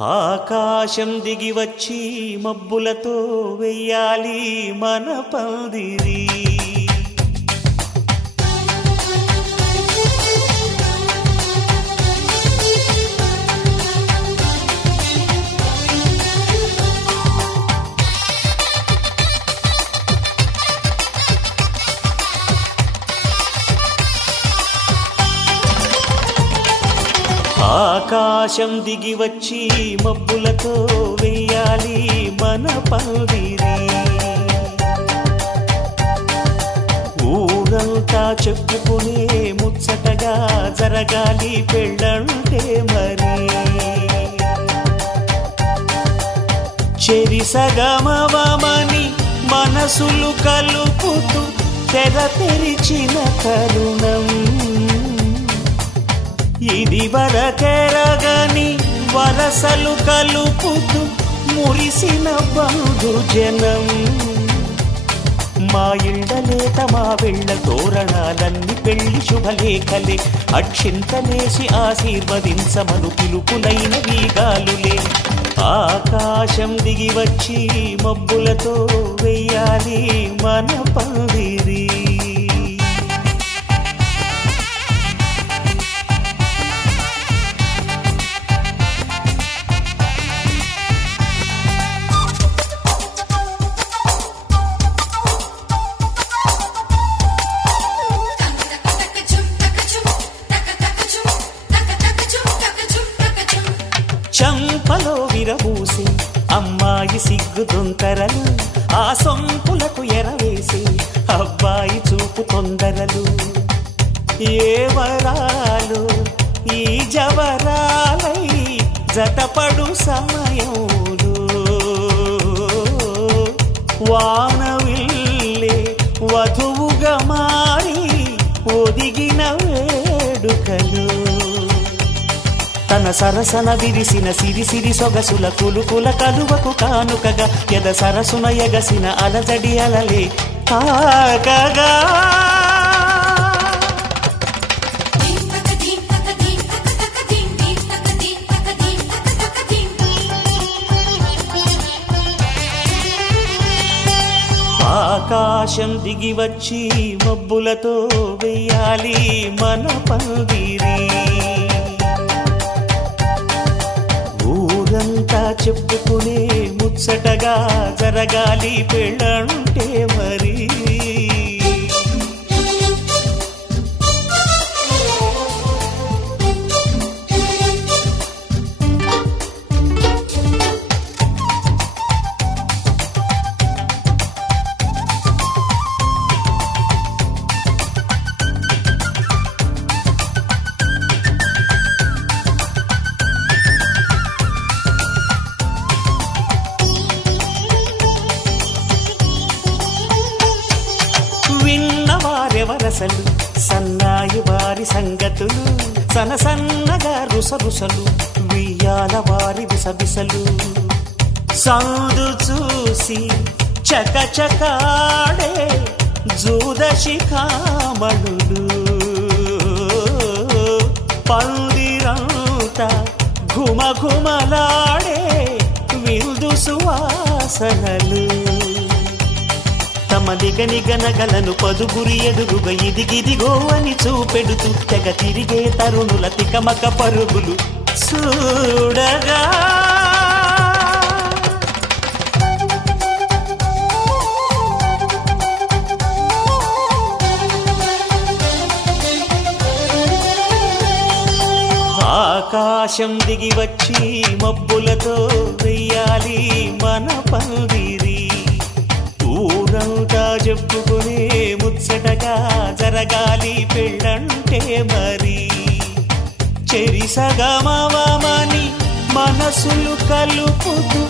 ఆకాశం దిగి వచ్చి మబ్బులతో వెయ్యాలి మన పందిరి. ఆకాశం దిగి వచ్చి మబ్బులతో వెయ్యాలి మన పందిరి. ఊరంతా చెప్పుకునే ముచ్చటగా జరగాలి పెళ్ళంటే మరి. చెరిసగమవమని మనసులు కలుపుతూ తెర తెరిచిన తరుణం ఇది వరకెరగని వరసలు కలుపుతూ మురిసిన బంధుజనం. మా ఇళ్ళలేత మా వెళ్ళ తోరణాలన్నీ పెళ్లి శుభలేఖలే. అక్షింతలేసి ఆశీర్వదించమను పిలుపులైన వీగాలులే. ఆకాశం దిగి వచ్చి మబ్బులతో వెయ్యాలి మన పందిరి. చంపలో విరబూసి అమ్మాయి సిగ్గు దొంతరలు, ఆ సొంపులకు ఎరవేసి అబ్బాయి చూపు తొందరలు. ఏ వరాలు ఈ జవరాలై జతపడు సమయంలో వానవిల్లే వధువుగా మారి ఒదిగిన వేడుకలు. తన సరసన విరిసిన సిరిసిరి సొగసుల కులుకుల కలువకు కానుకగా ఎద సరసున ఎగసిన అలజడి అలలే తాకగా. ఆకాశం దిగి వచ్చి మబ్బులతో వెయ్యాలి మన పందిరి. ఊరంతా చెప్పుకునే ముచ్చటగా జరగాలి పెళ్ళంటే మరి. విన్నవారెవరసలు సన్నాయి వారి సంగతులు, సనసన్నగా రుసరుసలు వియ్యాల వారి విసవిసలు. సందు చూసి చకచకాడే జూదశిఖామణులు, పందిరంతా ఘుమఘుమలాడే విందు సువాసనలు. తమ నిగనిగనగలను పదుగురి ఎదురుగా ఇదిగిదిగో అని చూపెడుతూ తెగ తిరిగే తరుణుల తికమక పరుగులు చూడగా. ఆకాశం దిగి వచ్చి మబ్బులతో వెయ్యాలి మన పందిరి. ఊరంతా చెప్పుకునే ముచ్చటగా జరగాలి పెళ్ళంటే మరి. చెరిసగమవమని మనసులు కలుపుతూ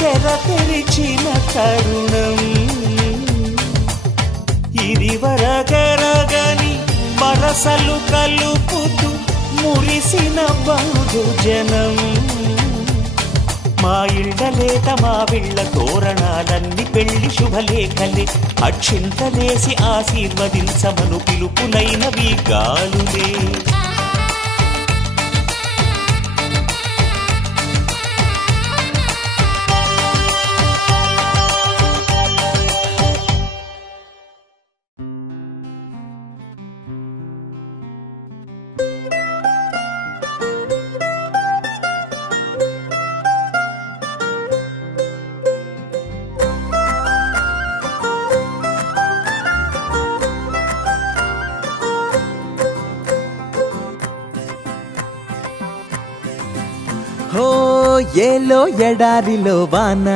తెర తెరిచిన తరుణం ఇది వరకెరగని వరసలు కలుపుతూ మురిసిన బంధుజనం. మా ఇళ్ళలేత మా వీళ్ళ తోరణాలన్నీ పెళ్లి శుభలేఖలే. అక్షింతలేసి ఆశీర్వదించమను పిలుపులైన వీగాలులే. ఏలో ఎడారిలో వాన,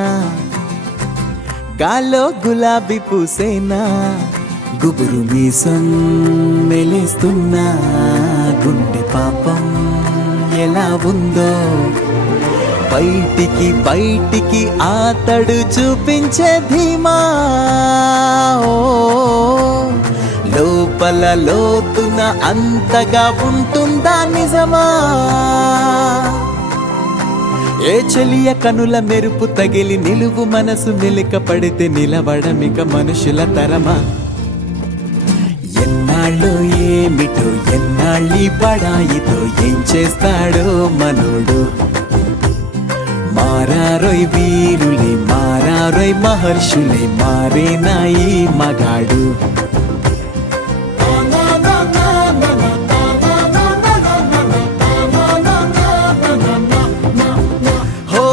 గాలో గులాబీ పూసేనా, గుబురు మీసం మెలేస్తున్నా, గుండె పాపం ఎలా ఉందో బయటికి బయటికి ఆతడు చూపించే ధీమా. ఓ, లోపల లోతున అంతగా ఉంటుందా నిజమా? ఏ చెలియ కనుల మెరుపు తగిలి నిలువు మనసు మెలిక పడితే నిలవడమిక మనుషుల తరమా? ఎన్నాళ్ళు ఏమిటో ఎన్నాళ్ళి పడాయితో ఏం చేస్తాడో మనోడు. మారారోయ్ వీరులే మారారోయ్ మహర్షులే మారేనా ఈ మగాడు. హో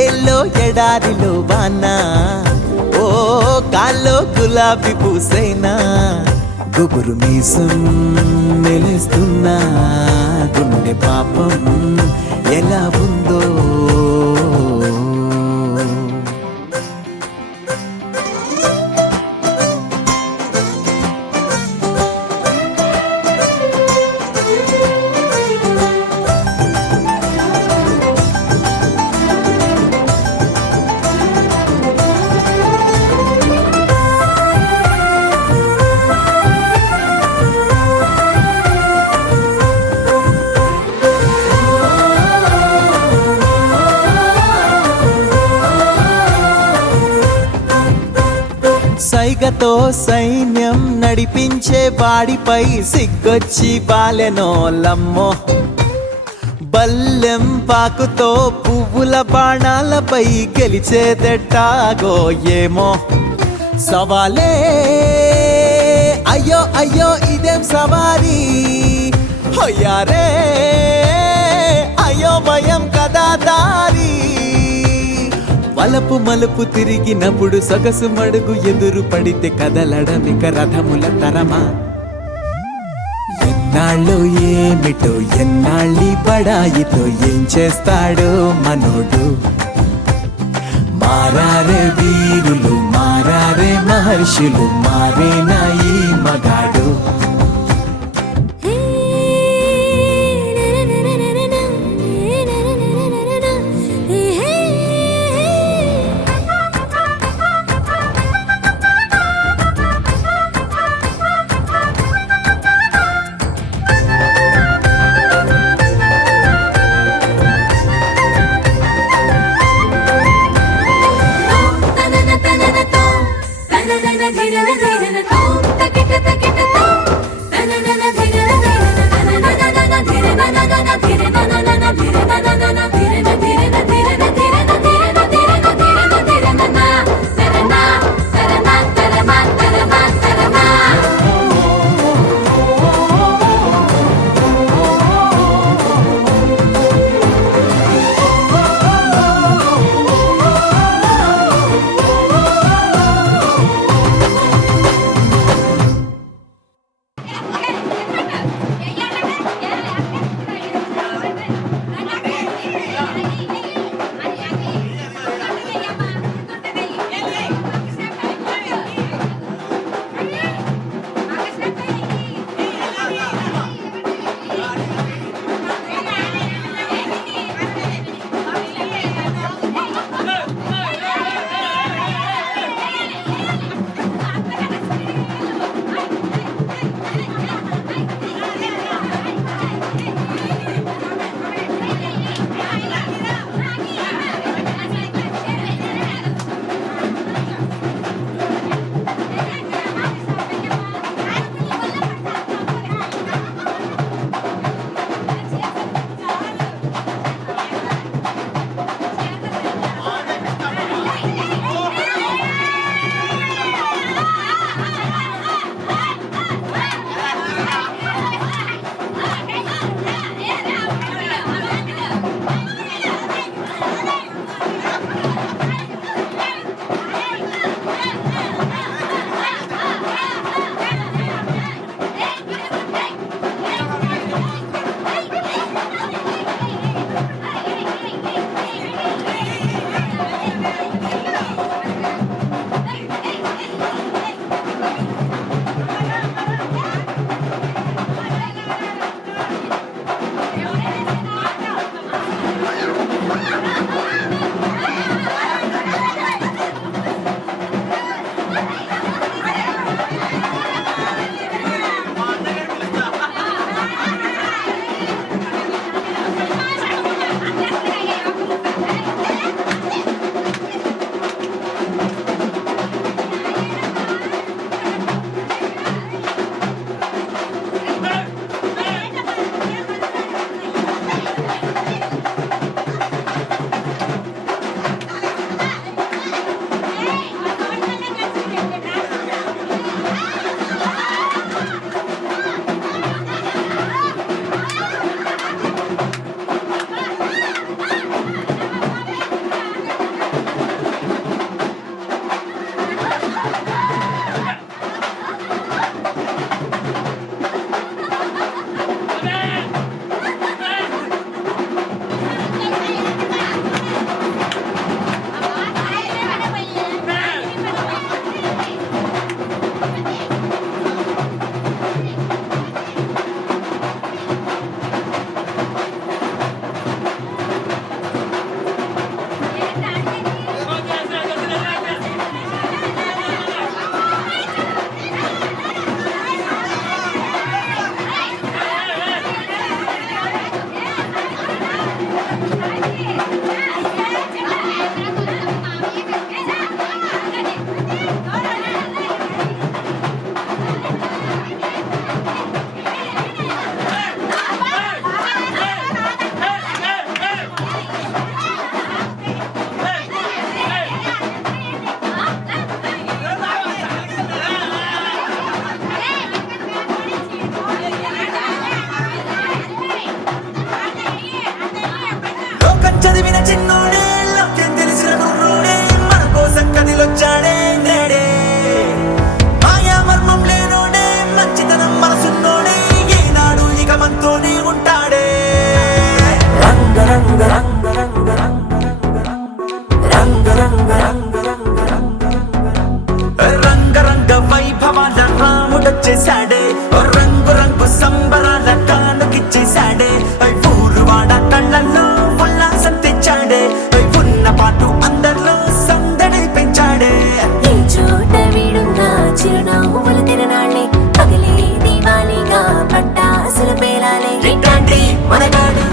ఏలో ఎడారిలో వాన, ఓ కాల్లో గులాబీ పూసేనా, గుబురు మీసం మెలేస్తున్నా, గుండె పాపం ఎలా ఉందో. సైగతో సైన్యం నడిపించే వాడిపై సిగ్గొచ్చి బాలెనోలమ్మో, బల్లెం పాకుతో పువ్వుల బాణాలపై గెలిచేదెట్టాగో ఏమో. సవాలే అయ్యో అయ్యో ఇదేం సవారీ, హొయ్యారే అయ్యో భయం కదా దారి. వలపు మలుపు తిరిగినప్పుడు సొగసు మడుగు ఎదురు పడితే కదలడమిక రథముల తరమా? ఎన్నాళ్ళు ఏమిటో ఎన్నాళ్ళి పడాయితో ఏం చేస్తాడో మనోడు. మారారే వీరులు మారారే మహర్షులు మారేనా ఈ మగాడు. ధీరన ధీరన తో తకిట తకిట తో వచ్చేసాడే, ఓ రంగు రంగు సంబరాల కానుకిచ్చేసాడే, ఊరు వాడ కళ్ళల్లో ఉల్లాసం తెచ్చాడే, ఉన్న పాటు అందరిలో సందడి పెంచాడే. ఏ చోట వీడున్నా చిరునవ్వులు తిరనాళ్ళే, పగలే దీవాలిగా పట్టాసులు పేలాలే. ఇట్లాంటి మనగాడు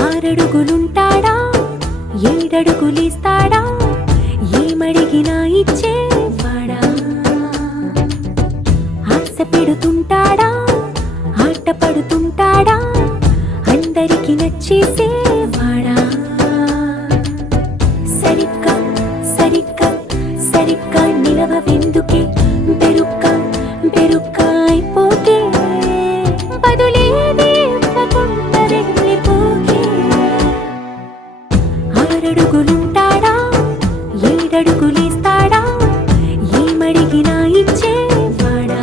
ఆరడుగులుంటాడా, ఏడడుగులిస్తాడా, ఏమడిగినా ఇచ్చేవాడా. ఆశ పెడుతుంటాడా, ఆట పడుతుంటాడా, అందరికి నచ్చేసేవాడా. సరిగ్గా సరిగ్గా సరిగ్గా నిలవెందుకే, బెరుక్క బెరుక్క అయిపోకే, బదులేది ఇవ్వకుండా వెళ్ళిపోకే. ఆరడుగులుంటాడా, ఏడడుగులిస్తాడా, ఏమడిగినా ఇచ్చేవాడా.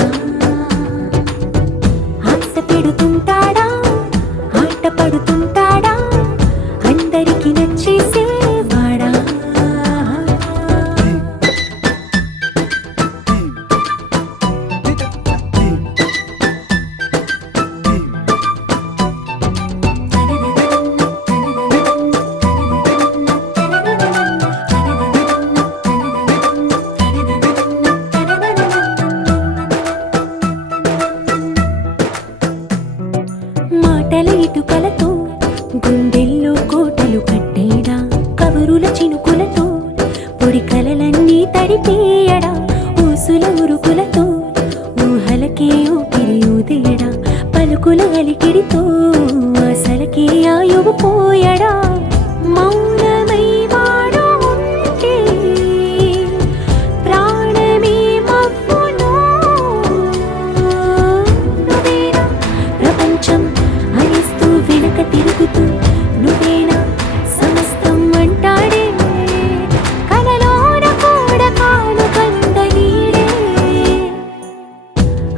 ఆశ పెడుతుంటాడా, ఆట పడుతుంటాడా, అందరికి నచ్చేసేవాడా. మాటల ఇటుకలతో గుండెల్లో కోటలు కట్టేడా, కవరుల చినుకులతో పొడి కలలన్నీ తడిపేయడా, ఊసుల ఉరుకులతో ఊహలకే ఊపిరి ఊదేయడా, పలుకుల అలికిడితో అసలకే ఆయువు పోయడా. మౌనమై వాడు ఉంటే ప్రాణమే మవ్వును, నువ్వేనా ప్రపంచం అనిస్తూ వెనక తిరుగుతూ, నువ్వేనా సమస్తం అంటాడే, కలలోన కూడా కాను కంద నీడే.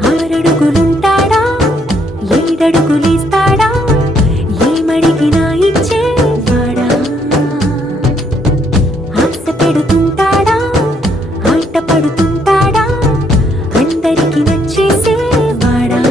ఆరడుగులుంటాడా, ఏడడుగులిస్తాడా, ఏమడిగినా ఇచ్చేవాడా. ఆశ పెడుతుంటాడా, ఆట పడుతుంటాడా, అందరికి నచ్చేసేవాడా.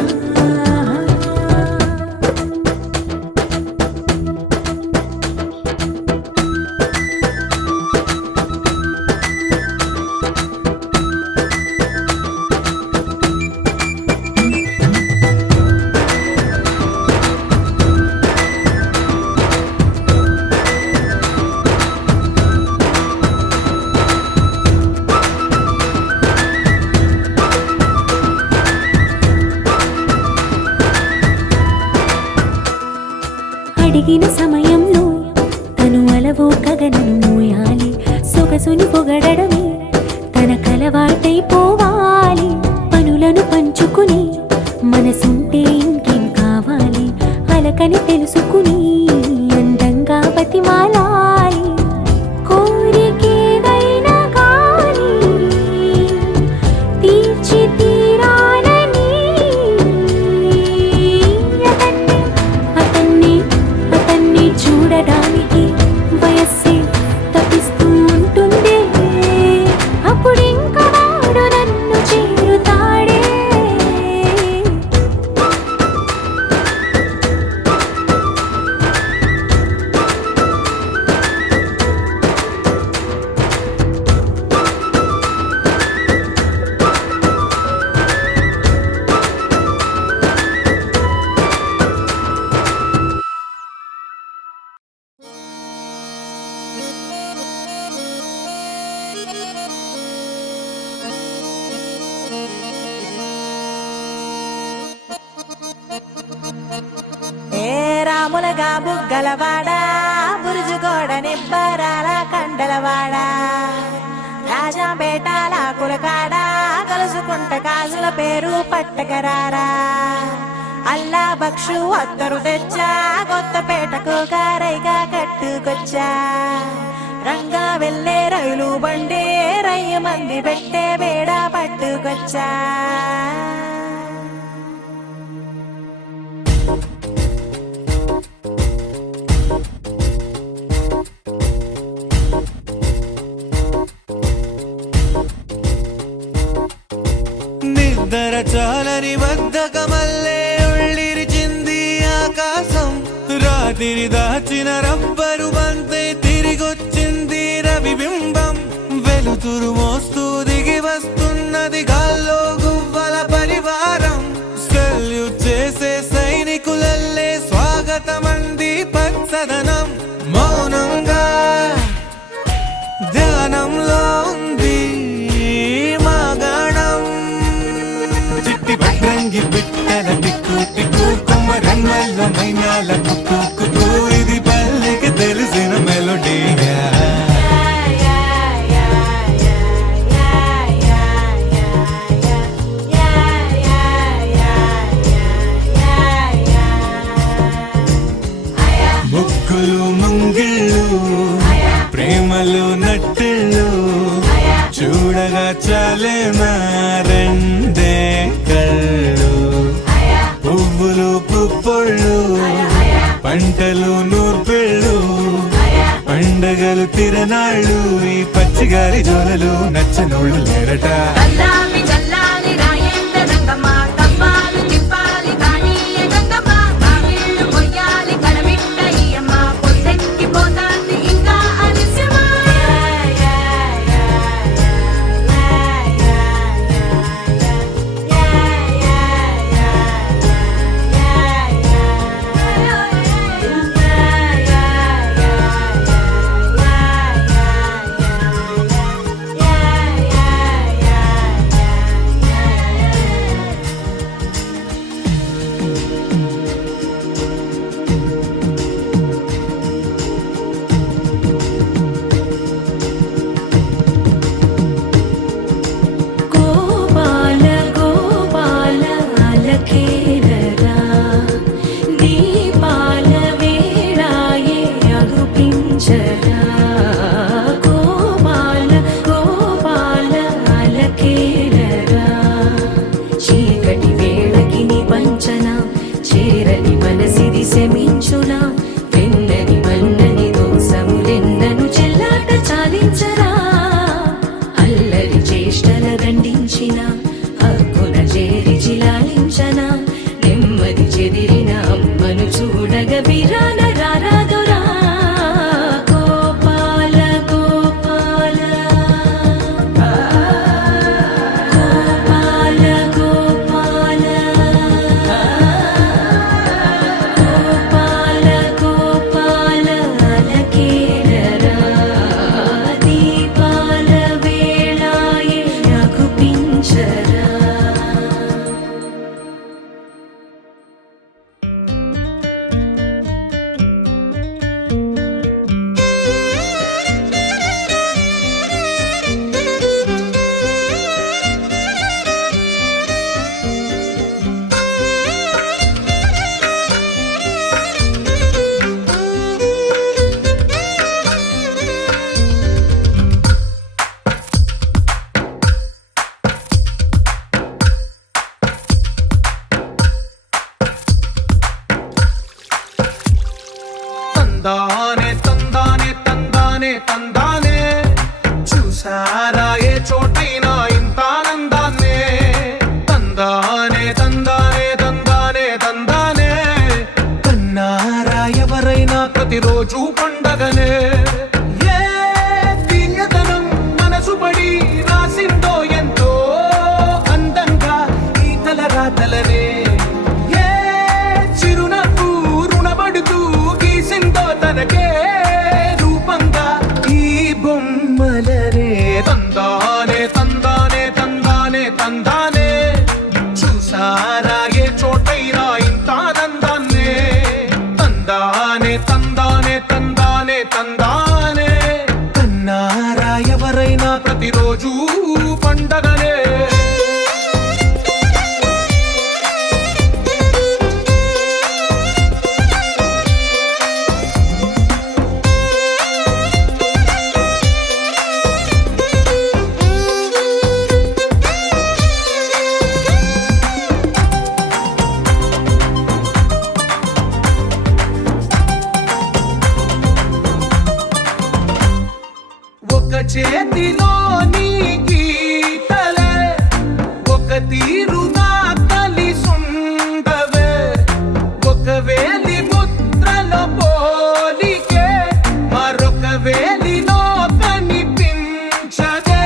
అడిగిన సమయంలో తను అలవో గగనను మోయాలి, సొగసుని పొగడమే తన కలవాటైపోవాలి. పనులను పంచుకుని మనసుంటే ఇంకేం కావాలి, అలకని తెలుసుకుని అందంగా బతిమాలాలి. కోరికేదైనా కానీ తీర్చి తీరాలని, అతన్ని చూడడానికి వయస్సే తప్పిస్తూ ఉంటుంది. మామూలుగా బుగ్గలవాడ బురుజుగోడ నిబ్బరాల కండలవాడ రాజాపేటాల కులకాడ కలుసుకుంట కాజుల పేరు పట్టకరారా అల్లా బక్షు అత్తరు తెచ్చా కొత్తపేటకు కారైగా కట్టుకొచ్చా రంగా వెళ్ళే రైలు బండి రయ్య మంది పెట్టే బేడ పట్టుకొచ్చా నిద్ర చాలని బద్ధకమల్లే ఉళ్ళిరిచింది ఆకాశం రాత్రి దాచిన రబ్బరు బంతే తిరిగొచ్చింది రవిబింబం వెలుతురు మోస్తూ దిగి వస్తున్నది గాల్లో గువ్వల పరివారం సెల్యూట్ చేసే సైనికులల్లే స్వాగతమంది పచ్చదనం మౌనంగా ధ్యానంలో ఉంది మాగణం చిట్టి భద్రంగి బిట్టల టిక్కు టిక్కు కొమ్మ రంగల్ల మైనాల కుక్కు కుక్కు ఇది పల్లెకి తెలిసిన మెలోడీగా ముగ్గులు ముంగిళ్ళు ప్రేమలు నట్టిళ్ళు చూడగా చాలే రెండే కళ్ళు పువ్వులు పుప్పొళ్ళు పంటలు నూర్పిళ్ళు పండగలు తిరనాళ్ళు ఈ పచ్చిగారి జోలలు నచ్చనోళ్ళు లేరట చల్లాలి చల్లాలి రాయేంద్ర రంగమ్మ తప్పాలు తిప్పాలి కానీయ గంగమ్మ కావిళ్ళు కొయ్యాలి కడమిట్ట ఈయమ్మ పొద్దెక్కి పోతాంది ఇంకా అలస్యమా గోపాల గోపాల అలకేలరా దీపాల వేళాయే అగుపించరా గోపాల గోపాల అలకేలరా చీకటి వేళకి నిబంచన చేరని మనసిది శమించునా వెన్నని మన్నని దోసములెన్నను చెల్లాట చాలించరా అల్లరి చేష్టల దండించిన హక్కున చేరి చిలాలించన నెమ్మది చెదిరిన అమ్మను చూడగ విరాన రారాదురా గోపాల గోపాల గోపాల గోపాల గోపాల గోపాల అలకేలరా దీపాల వేళాయే అగుపించరా తందానే తందానే తందానే తందానే చూసారా ఏ చోటైనా ఇంత ఆనందాన్నే తందానే తందానే తందానే తందానే కన్నారా ఎవరైనా ప్రతిరోజు పండగనే ఏ తీయదనం మనసు పడి రాసిందో ఎంతో అందంగా ఈ తలరాతలనే ఏ చిరునవ్వు రుణపడుతూ గీసిందో తనకే రూపంగా ఈ బొమ్మలనే తందానే తందా ప్రతిరోజు పండగనే ఒక చేతిలో నీ గీతలే ఒక తీరుగా కలిసుండవే ఒక వేలి ముద్రల పోలికే మరొక వేలిలో కనిపించదే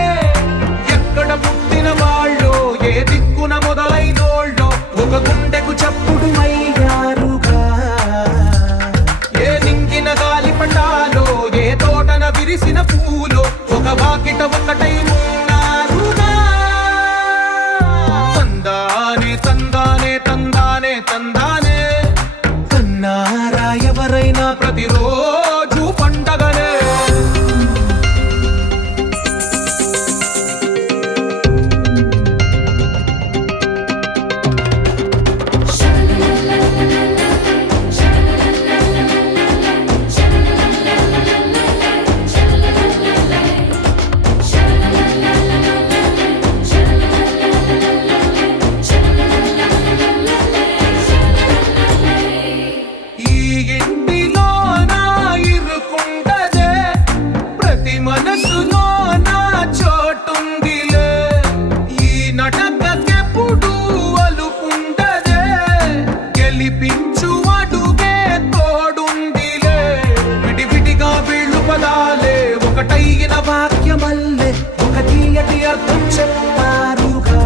ఎక్కడ పుట్టిన వాళ్ళో ఏ దిక్కున మొదలైనోళ్ళో ఒక గుండెకు చప్పుడు అయ్యారుగా ఏ నింగిన గాలి పటాలో ఏ తోటన విరిసిన పూలో ఒక వాకిట ఒకటై ఉన్నారుగా తందానే తందానే తందానే తందానే కన్నారా ఎవరైనా ప్రతిరోజు పండగనే ఈ ఇంటిలో నా ఇరుకుండదే ప్రతి మనసులో నా చోటుందిలే ఈ నటకెప్పుడు అలుపుండదే గెలిపించు అడుగే తోడుందిలే విడివిడిగా వీళ్ళు పదాలే ఒకటైన వాక్యమల్లే ఒక తీయటి అర్థం చెప్పారుగా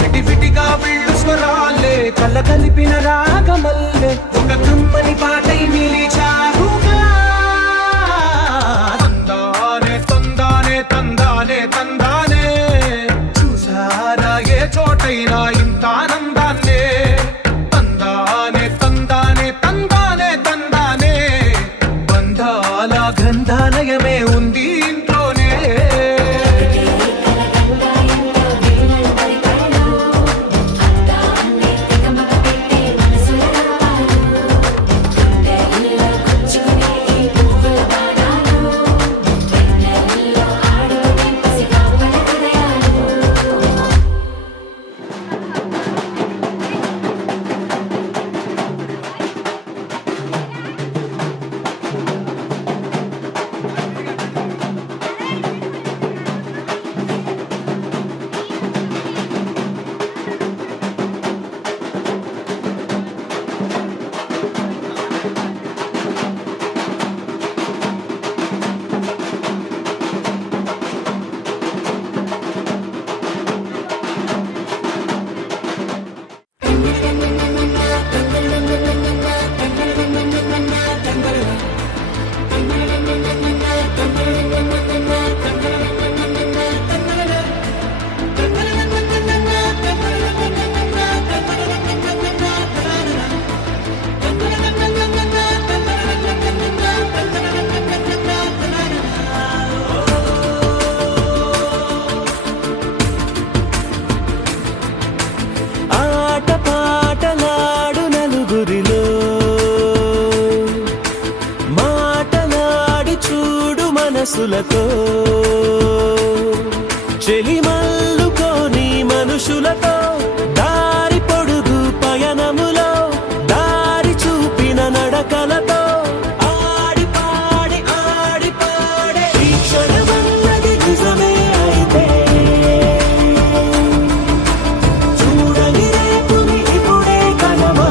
విడివిడిగా వీళ్ళు స్వరాలే కల కలిపిన రాగమల్లే ఒక కమ్మని పాటై నిలిచారుగా తందానే తందానే తందానే తందానే చూసారా ఏ చోటైనా ఇంత ఆనందాన్నే తందానే తందానే తందానే తందానే బంధాల గ్రంథాలయమే ఉంది ఇంట్లోనే ఆట పాటలాడు నలుగురిలో మాటలాడి చూడు మనసులతో చెలిమల్లుకోని మనుషులతో దారి పొడుగు పయనములో దారి చూపిన నడకలతో ఆడి పాడి ఈ క్షణమన్నది నిజమే అయితే చూడని రేపుని ఇప్పుడే కనమా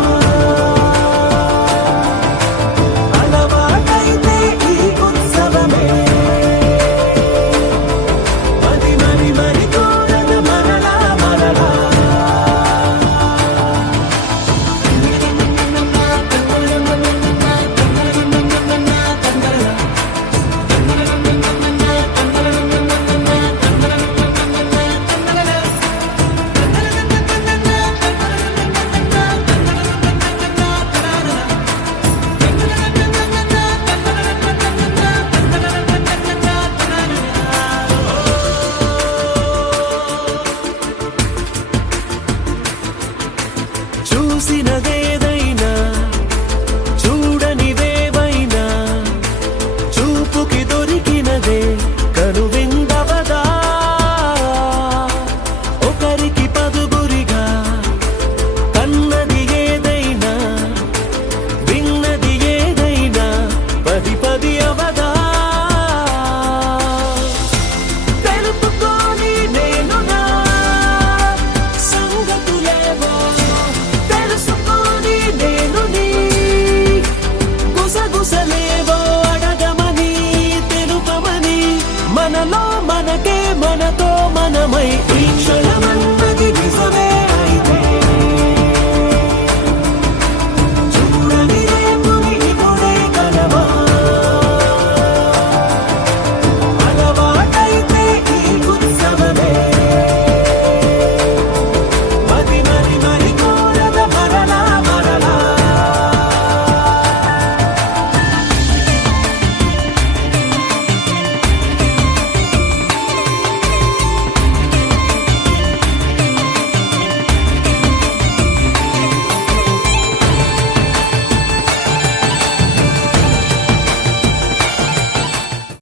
అలవాటైతే ఈ ఉత్సవమే మరి కోరన మరలా మనలో